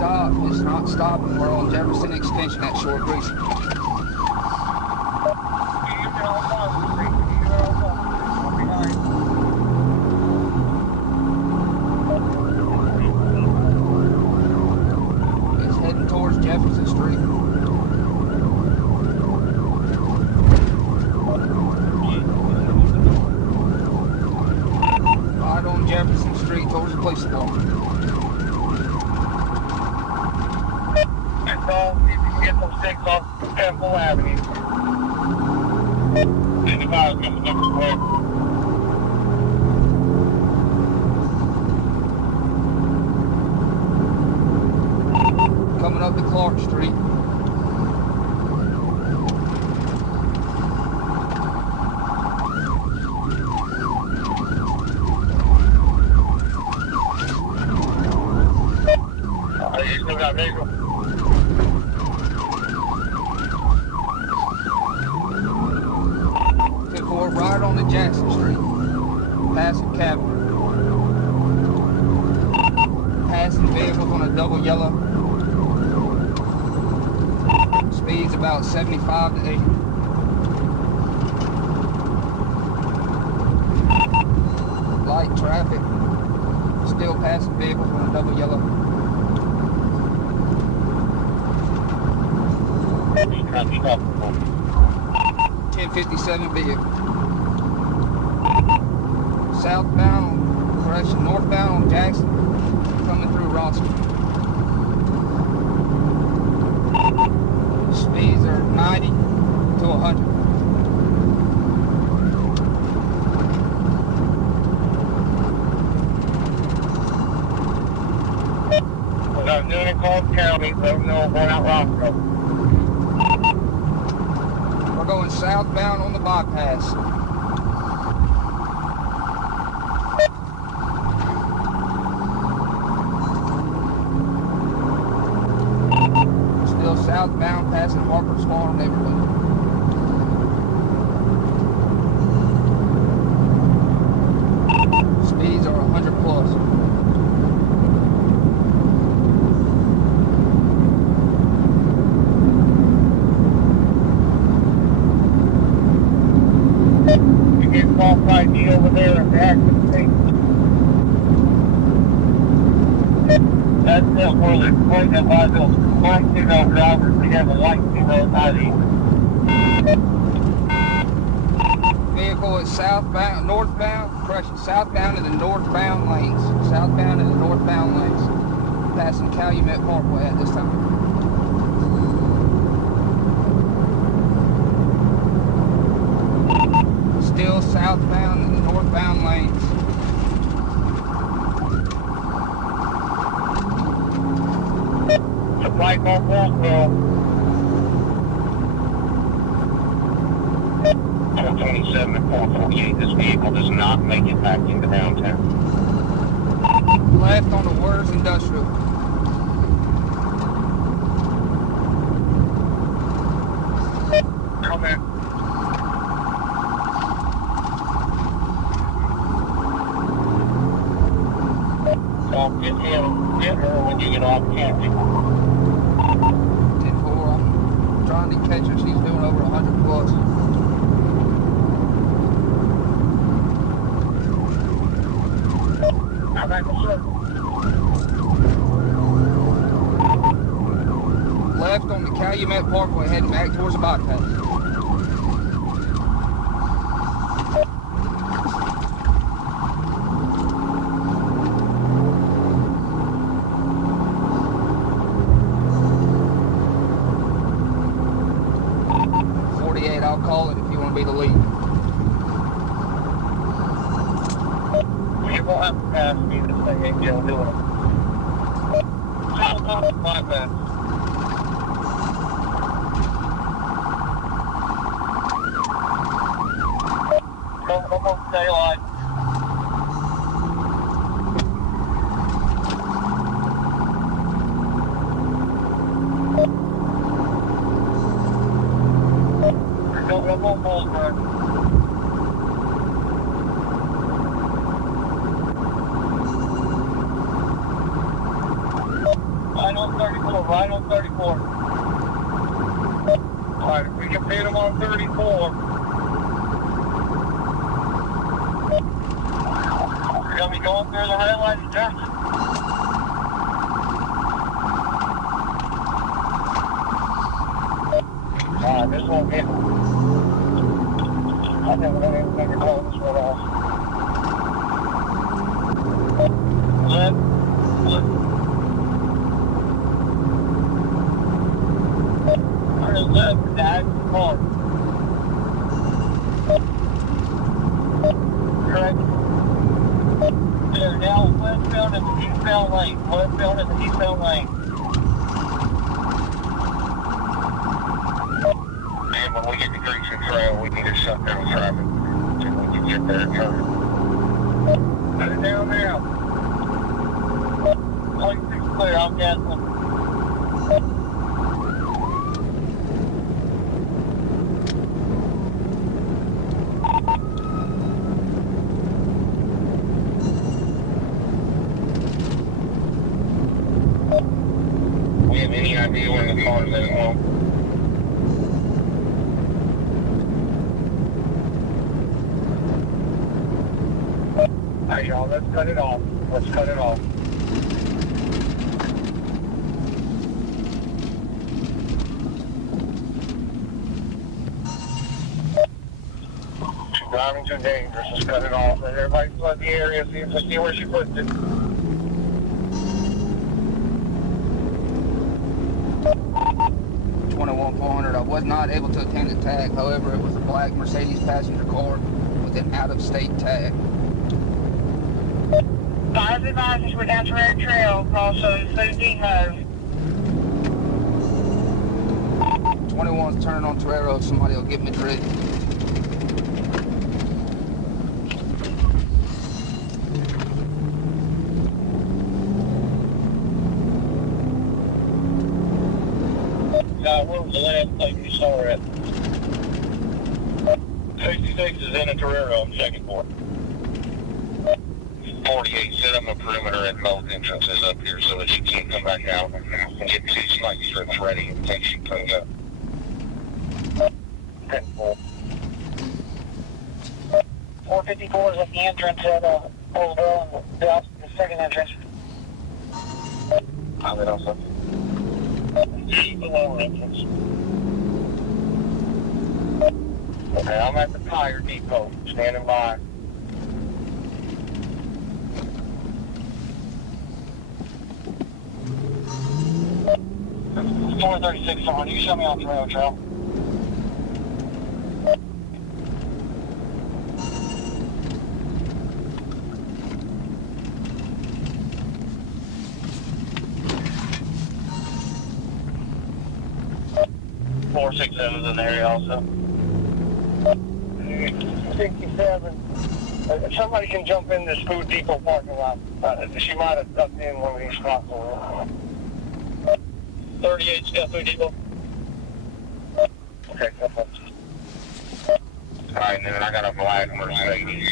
stop. It's not stopping. We're on Jefferson Extension at Short Grease. It's heading towards Jefferson Street. Right on Jefferson Street towards the police department. See if you can get some sticks off Temple Avenue. 55 is coming up the way. Coming up to Clark Street. You still got visual? We're right on the Jackson Street, passing Cavalry. Passing vehicles on a double yellow. Speed's about 75 to 80. Light traffic. Still passing vehicles on a double yellow. 1057 vehicle. Southbound, correction, northbound on Jackson, coming through Roscoe. Speeds are 90 to 100. We got Newton Clark County, let them know going out Roscoe. We're going southbound on the bypass. Still southbound passing Harper's Farm neighborhood. Speeds are 100 plus. ID over there at the active state. That's it where they're pointing by those white female drivers. They have a white female ID. Vehicle is southbound, northbound, correction, southbound in the northbound lanes. Southbound in the northbound lanes. Passing Calumet Parkway at this time. Still southbound in the northbound lanes. Supply call Walsville. 427 and 448. This vehicle does not make it back into downtown. Left on the Words Industrial. Come in. Get her when you get off camping. 10-4, I'm trying to catch her. She's doing over 100 plus. I'm back to circle. Left on the Calumet Parkway, heading back towards the bypass. I'll call it if you want to be the lead. You won't have to pass me this thing, ain't gonna do it. My bad. Come on, daylight. Come on, Bullsburn. I know on 34, right on 34. Alright, if we can pin them on 34. You're going to be going through the red light at Jackson. Alright, this won't hit. I think we're going to call this one off. Left. Left, dive hard. Correct. They're now westbound in the eastbound lane. Westbound in the eastbound lane. And when we get to Grayson Trail, we need to shut down traffic until we can get there and turn. Put it down now. 26 clear, I'll gas them. We have any idea where the car is at home? Alright, y'all, let's cut it off. Let's cut it off. Driving too dangerous. Let's cut it off. Let everybody flood the area. See where she puts it. I was not able to obtain the tag. However, it was a black Mercedes passenger car with an out-of-state tag. Five advisors were down to Red Trail, also Food Depot. 21's turning on Torero. Somebody will get me ready. Where was the last place you saw her at? 66 is in a Torero, I'm checking for. 48, set up a perimeter at both entrances up here so that she can't come back out and get two spike strips ready in case she comes up. 454 is at the entrance at Oldville and the second entrance. I'm in also. Just below entrance. Okay, I'm at the tire depot, standing by. It's 436 on. You show me on the railroad trail. Four 6-7's in the area also. 67. Somebody can jump in this Food Depot parking lot. She might have ducked in one of these spots. 38's got Food Depot. Okay, couple. Alright, then I got a black Mercedes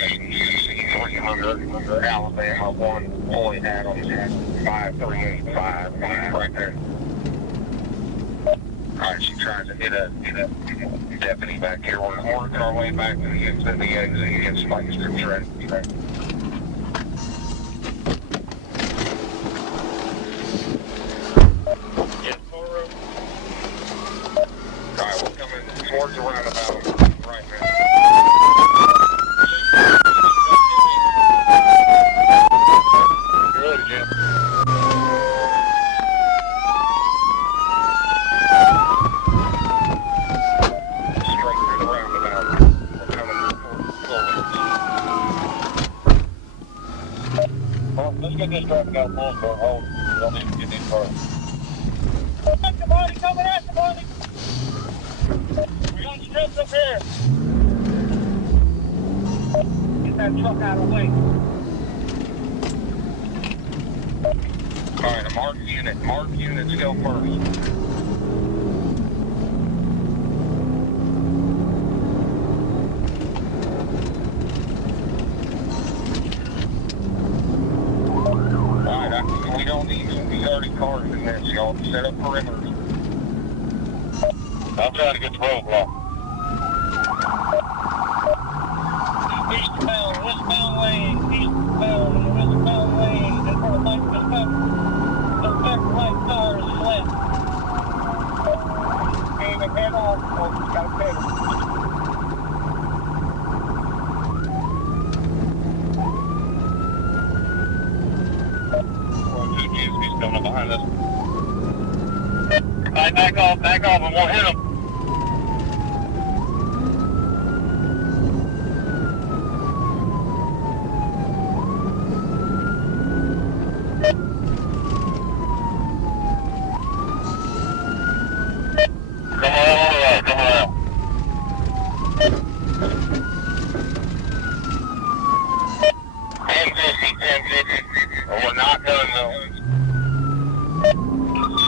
300 Alabama 1 fully hat on that 5385 right there. Alright, she tries to hit a deputy back here. We're working our way back to the exit against spike strips ready. Yes, Toro. Alright, we're coming towards the roundabout right now. You ready, Jim? Let's get this traffic out of Bullsburg. Hold. We don't need to get these cars. Somebody coming at somebody! We got strips up here. Get that truck out of the way. Alright, a marked unit. Marked units go first. We don't need 30 cars in this, y'all. all set up perimeters. I'm trying to get the roadblock. Eastbound, westbound lane, eastbound, westbound lane, in front of Mike, the back right tire is flat. Aim and head off, folks, got a pedal. He's coming up behind us. All right, back off, and we'll hit him. Come on. We're not done though.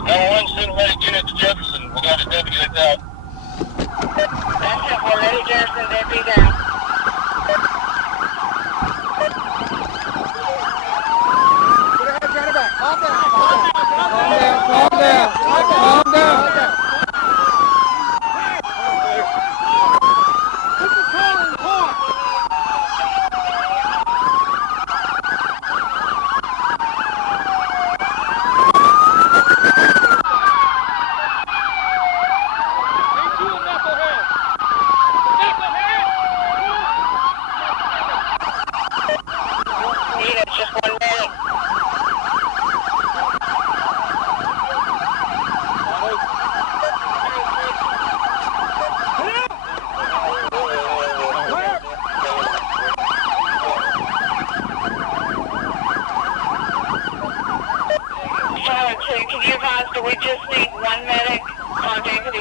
Number 1 Cinematic unit to Jefferson. We got a deputy that's out. That's it, we're ready, Jefferson, deputy down. Put your head behind your back. Calm down. Calm down. Just 1 minute. Can you advise, do we just need 1 minute continuity?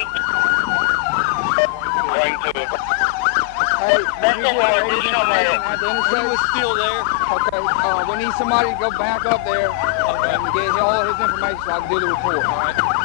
Right to it. Hey, That's you it, want we're additional minute. at the He interstate? was still there. Okay, we need somebody to go back up there and get all his information so I can do the report. All right.